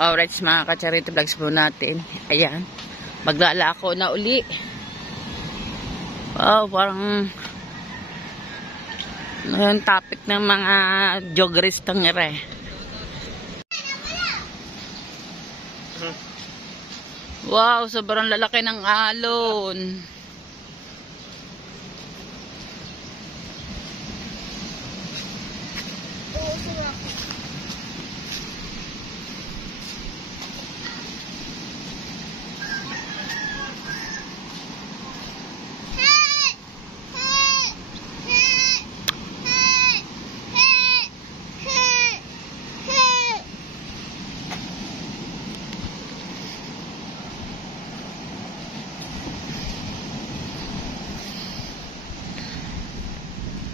Alright, mga ka-charity vlogs po natin. Ayan. Maglalako na uli. Wow, parang yung topic ng mga joggeristang ere. Wow, sobrang lalaki ng alon.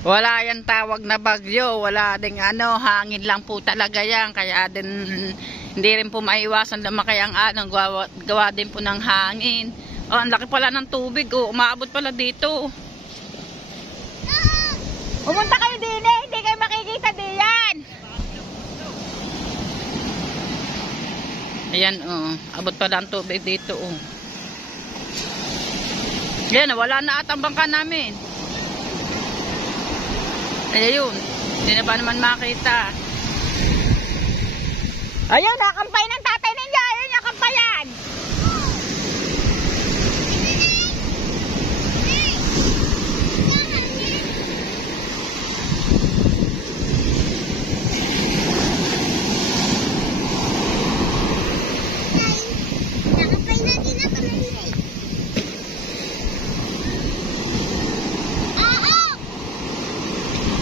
Wala yan tawag na bagyo, wala ding ano, hangin lang po talaga yan, kaya din hindi rin po maiwasan lumaki ang ano, gawa din po ng hangin. Oh, ang laki pala ng tubig, oh, umaabot pala dito. Pumunta kayo din eh, hindi kayo makikita diyan. Ayan, oh, abot pala ang tubig dito, oh. Yan, wala na atang bangka namin. Ayun, hindi na pa naman makita. Ayun, nakampay ng tatay ninyo. Ayun, nakampayan.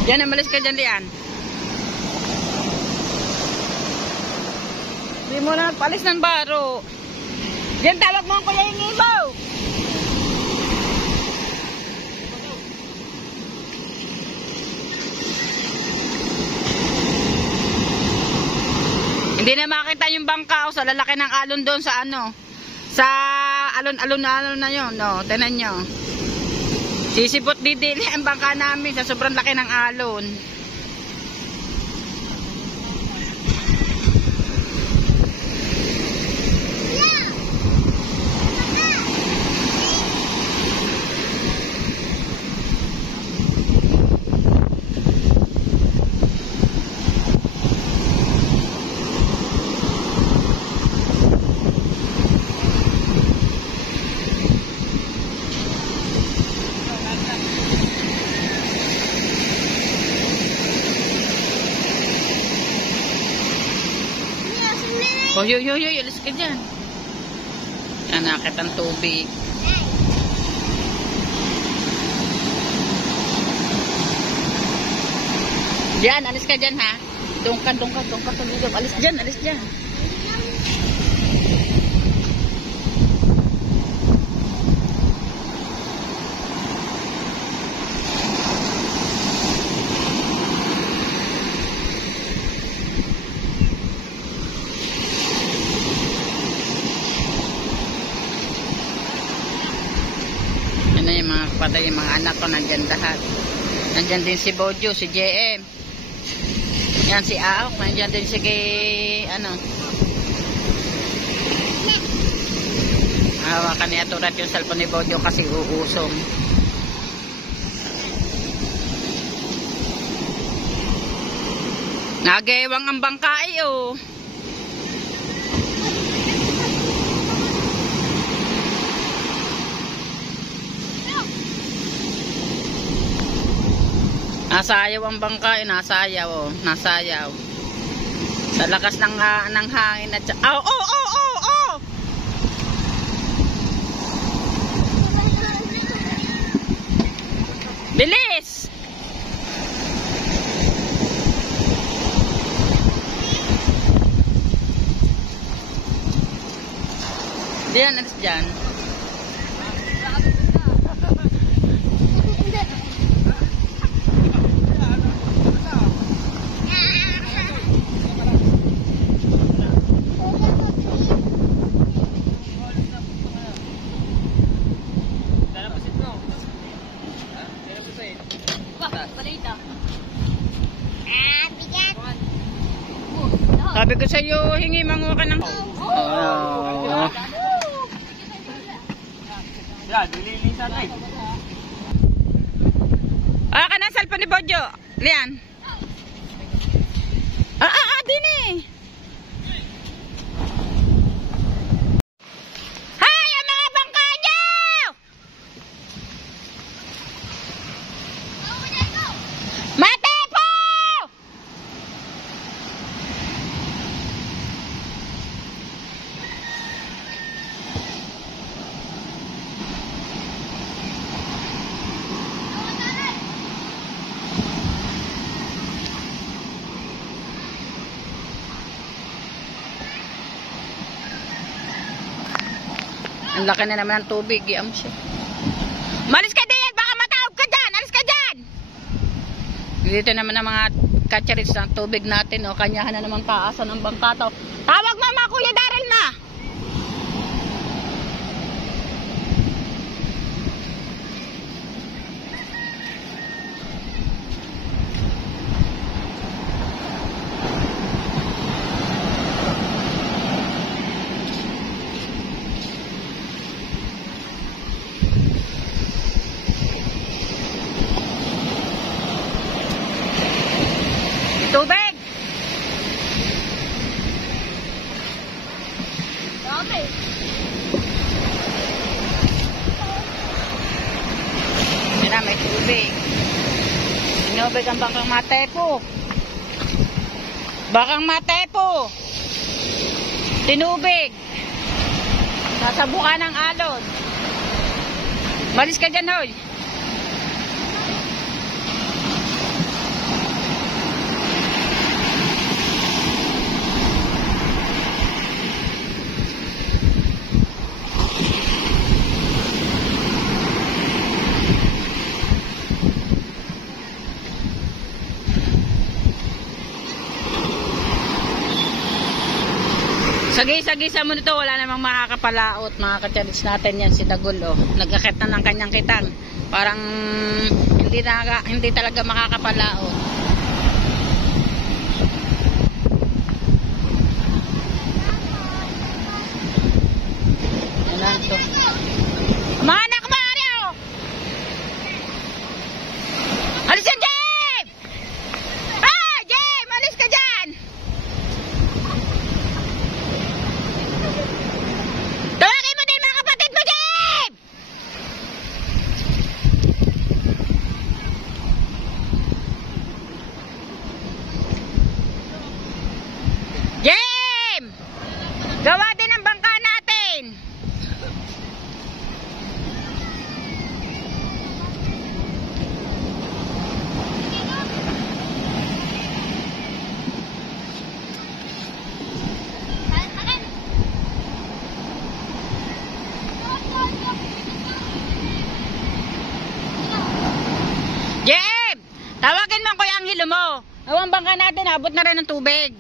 Diyan, namalis ka dyan diyan. Hindi mo na nagpalis ng baro. Diyan, tawag mo ang kuya yung ibaw. Hindi na makita yung bangka o sa lalaki ng alon doon sa ano. Sa alon na yun. No, tanan nyo. Sisipot didili ang bangka namin sa sobrang laki ng alon. Oh, yoy, alis ka dyan. Yan, nakakit ang tubig. Diyan, alis ka dyan, ha? Doon ka, tumigil. Alis dyan. Yung mga kapatay, yung mga anak ko nandyan lahat. Nandyan din si Bojo, si JM. Yan si Aok, nandyan din si ano. Hawakan niya turat yung cellphone ni Bojo kasi uusong. Nagewang ang bangkai, oh. Nasayaw ang bangka, nasayaw, oh. Nasayaw. Sa lakas ng hangin at oh! Bilis! Diyan, alis dyan. Balita. Bigat. Sabi ko sa iyo, hingi manguha ka ng... Yan, nililisan na eh. Ka na cellphone ni Bodjo. Lian. Din eh. Hay, ang mga bangka niyo! Mate po! Ang laki na naman ng tubig. Iam siya. Malis ka din! Baka matawag ka dyan! Alis ka dyan! Dito naman ang mga katsaris ng tubig natin. O, kanyahan na naman taasan ng bangka to. Tawag mo mga Kuya Daryl na! Tubig! Okay. Yan na, may tubig. Tinubig ang bangkang Matepo. Bakang Matepo. Tinubig. Nasa buka ng alon. Malis ka dyan, hoy. Sagi-sagisa mo nito, wala namang makakapalaot. Mga katsaris natin yan, si Dagul, oh. Nagkakit na ng kanyang kitang. Parang hindi talaga makakapalaot. Ano ito? Mga anak mo, Aryo! Alis yan, Jim! Ah, Jim! Alis ka dyan! Tawagin mo din mga kapatid mo, Jim! Jim! Gawa din ang bangka natin! Jim! Tawagin mo ang Kuya Angelo mo. Awang bangka natin, abot na rin ng tubig.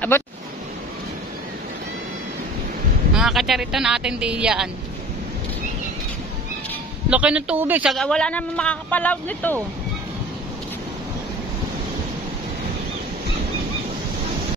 Abot. Mga katsarita natin diyan. Laki ng tubig. Wala naman makakapalaw nito.